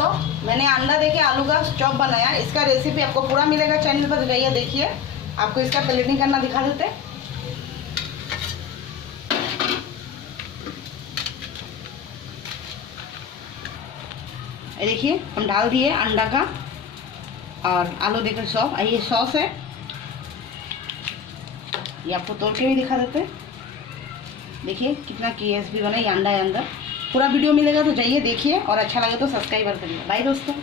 दोस्तों, मैंने अंडा देके आलू का चॉप बनाया। इसका रेसिपी आपको पूरा मिलेगा चैनल पर, जाइए देखिए। आपको इसका प्लेटिंग करना दिखा देते। देखिए हम डाल दिए अंडा का और आलू देकर सॉस। ये सॉस है, ये आपको तोड़ के भी दिखा देते। देखिए कितना क्रिस्पी बना, ये अंडा है अंदर। पूरा वीडियो मिलेगा तो जाइए देखिए, और अच्छा लगे तो सब्सक्राइब करिए। बाय दोस्तों।